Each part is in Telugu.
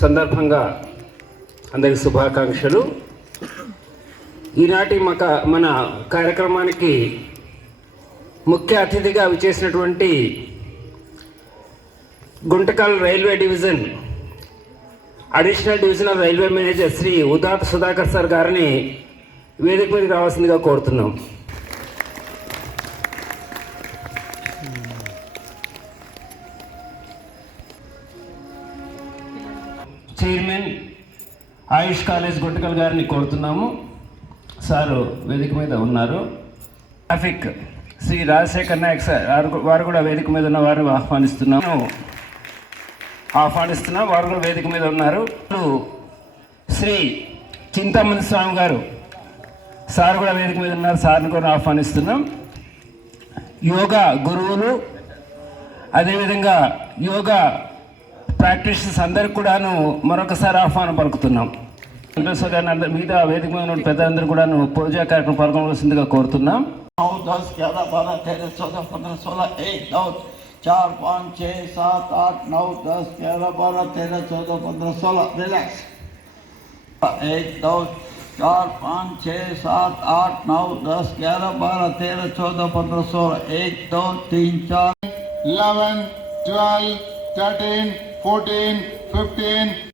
సందర్భంగా అందరికి శుభాకాంక్షలు. ఈనాటి మక మన కార్యక్రమానికి ముఖ్య అతిథిగా విచేసినటువంటి Guntakal railway division additional divisional railway manager Shri Udath Sudhakar sir గారిని వేదిక మీదకి రావాల్సిందిగా కోరుతున్నాం. చైర్మన్ ఆయుష్ కాలేజ్ గుట్టకల్ గారిని కోరుతున్నాము. సారు వేదిక మీద ఉన్నారు. ట్రాఫిక్ శ్రీ రాజశేఖర్ నాయక్ సార్ వారు- కూడా వేదిక మీద ఉన్న వారు ఆహ్వానిస్తున్నాము. ఆహ్వానిస్తున్నాం వారు కూడా వేదిక మీద ఉన్నారు. శ్రీ చింతామణి స్వామి గారు సార్ కూడా వేదిక మీద ఉన్నారు సార్ని కూడా ఆహ్వానిస్తున్నాం. యోగా గురువులు అదేవిధంగా యోగా ప్రాక్టీషన్స్ అందరికి కూడాను మరొకసారి ఆహ్వానం పలుకుతున్నాం వెంకటేశ్వర గారిని అందరు మిగతా వేదిక మీద ఉన్న పెద్దలందరూ కూడాను పూజా కార్యక్రమం పాల్గొనవలసిందిగా కోరుతున్నాం नौ दस ग्यारह बारह तेरह चौदह पंद्रह सोलह एक नौ चार पाँच छः सात आठ नौ दस ग्यारह बारह तेरह चौदह पंद्रह सोलह रिलैक्स एक दो चार पाँच छः सात आठ नौ दस ग्यारह बारह तेरह चौदह पंद्रह सोलह एक दो तीन चार 11, 12, 14, 15.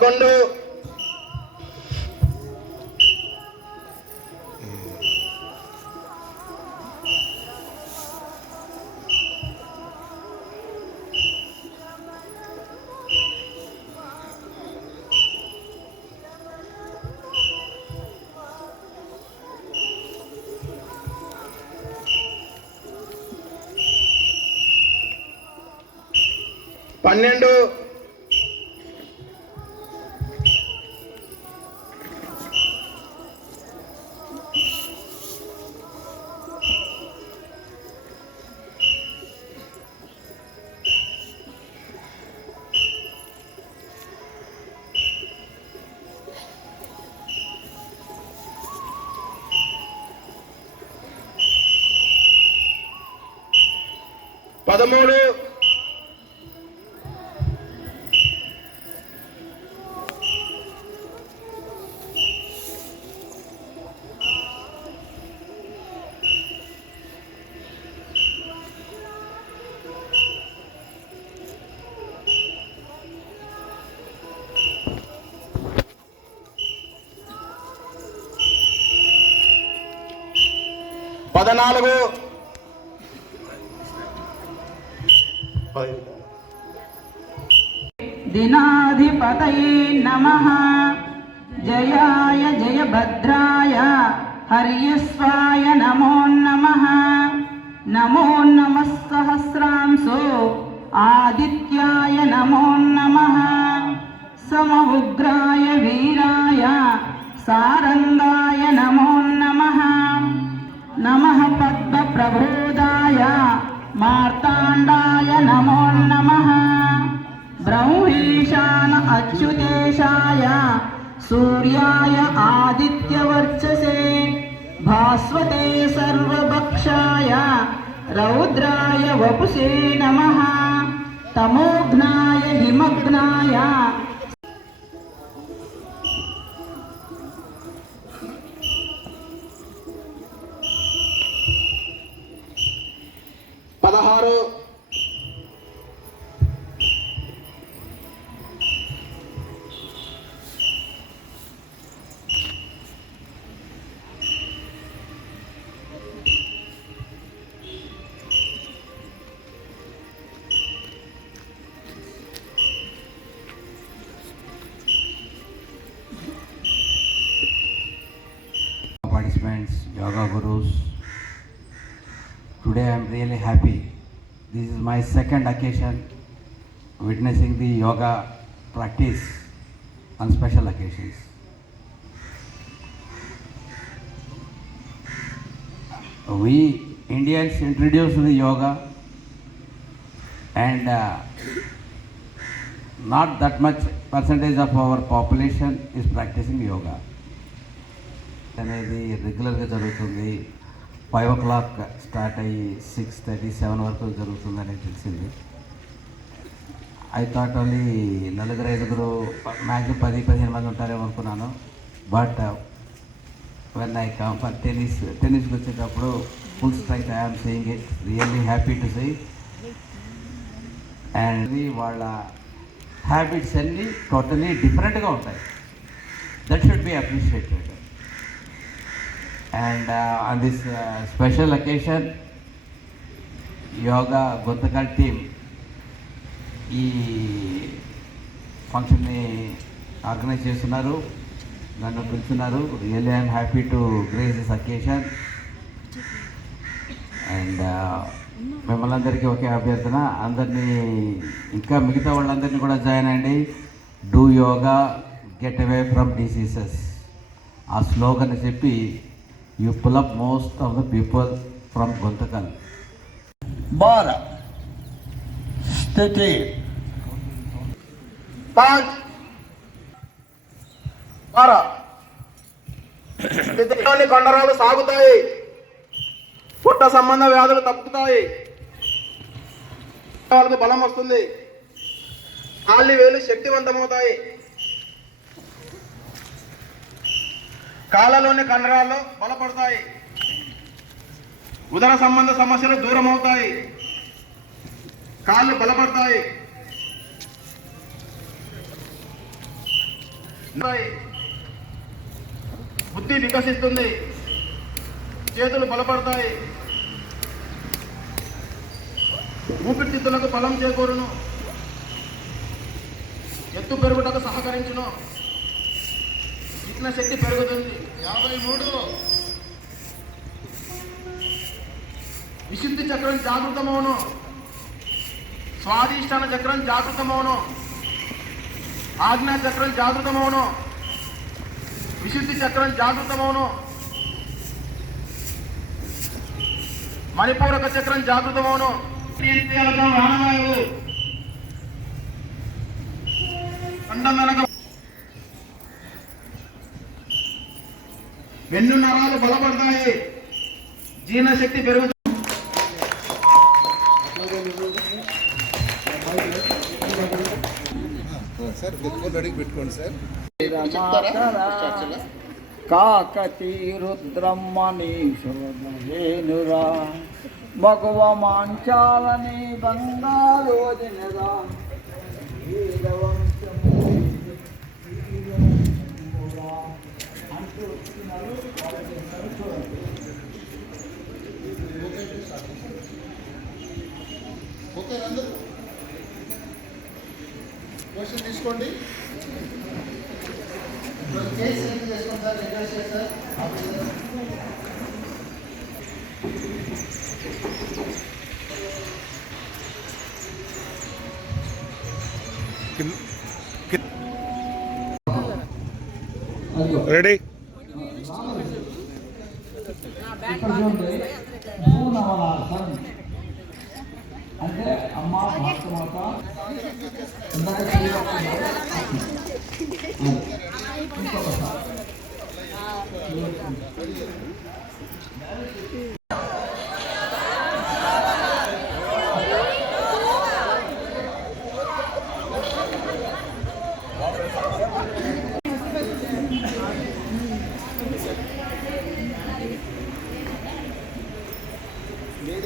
పదకొండు. పన్నెండు. పదమూడు పద్నాలుగు దినాధిపతయే నమ జయాయ జయభద్రాయ హర్యస్వాయ నమో నమ నమో నమ సహస్రాంసో ఆదిత్యాయ నమో నమ సమ ఉగ్రాయ వీరాయ సారంగాయ నమో నమ నమ పద్మ ప్రబోధాయ మార్తాండాయ నమో నమ. బ్రహ్మీశాన అచ్యుతేశాయ సూర్యాయ ఆదిత్యవర్చసే. భాస్వతే సర్వభక్షాయ రౌద్రాయ వపుసే నమ. తమోఘ్నాయ హిమగ్నాయ participants, yoga gurus. Today I am really happy. This is my second occasion witnessing the yoga practice on special occasions. We Indians introduced the yoga and uh, not that much percentage of our population is practicing yoga. అనేది రెగ్యులర్గా జరుగుతుంది. ఫైవ్ ఓ క్లాక్ స్టార్ట్ అయ్యి సిక్స్ థర్టీ సెవెన్ వరకు జరుగుతుందని తెలిసింది. ఐ థాట్ ఓన్లీ నలుగురు ఐదుగురు మ్యాక్సిమం పది పదిహేను మంది ఉంటారేమో అనుకున్నాను. But when I come for tennis టెన్నిస్కి వచ్చేటప్పుడు full strike I'm saying it really happy to see and వాళ్ళ హ్యాబిట్స్ అన్నీ టోటలీ డిఫరెంట్గా ఉంటాయి. That should be appreciated and on this special occasion yoga Guntakal team ఈ ఫంక్షన్ని ఆర్గనైజ్ చేస్తున్నారు. నన్ను పిలుచున్నారు really I'm happy to grace this occasion and మిమ్మల్ని అందరికీ ఒకే అభ్యర్థన. అందరినీ ఇంకా మిగతా వాళ్ళందరినీ కూడా జాయిన్ అయ్యండి. Do yoga get away from diseases ఆ స్లోగన్ చెప్పి you pull up most of the people from Guntakal. Bara. Er. City Paj Bara. స్థితిలోని కండరాలు సాగుతాయి. పుట్ట సంబంధ వ్యాధులు తప్పుతాయి వాళ్ళకి బలం వస్తుంది. కాళ్ళు వేలు శక్తివంతమవుతాయి. కాళ్ళలోని కండరాలు బలపడతాయి. ఉదర సంబంధ సమస్యలు దూరం అవుతాయి కాళ్ళు బలపడతాయి. బుద్ధి వికసిస్తుంది. చేతులు బలపడతాయి. ఊపిరితిత్తులకు బలం చేకూరును. ఎత్తు పెరుగుటకు సహకరించును. శక్తి పెరుగుతుంది. యాభై మూడు. విశుద్ధి చక్రం జాగృతమవును. స్వాధిష్టాన చక్రం జాగృతమవును. ఆజ్ఞా చక్రం జాగృతమవును. విశుద్ధి చక్రం జాగృతమవును. మణిపూరక చక్రం జాగృతమవును. ప్రాణవాయువు వెనక వెన్ను నరాలు బలపడతాయి. జీర్ణశక్తి పెరుగుతుంది. సార్ పెట్టుకోండి అడిగి పెట్టుకోండి సార్. ఓకే అందరూ క్వశ్చన్ తీసుకోండి కేసు చేసుకోండి సార్ రిక్వెస్ట్ చేస్తారు రెడీ అంటే అమ్మ భారతమాత నేతృత్వ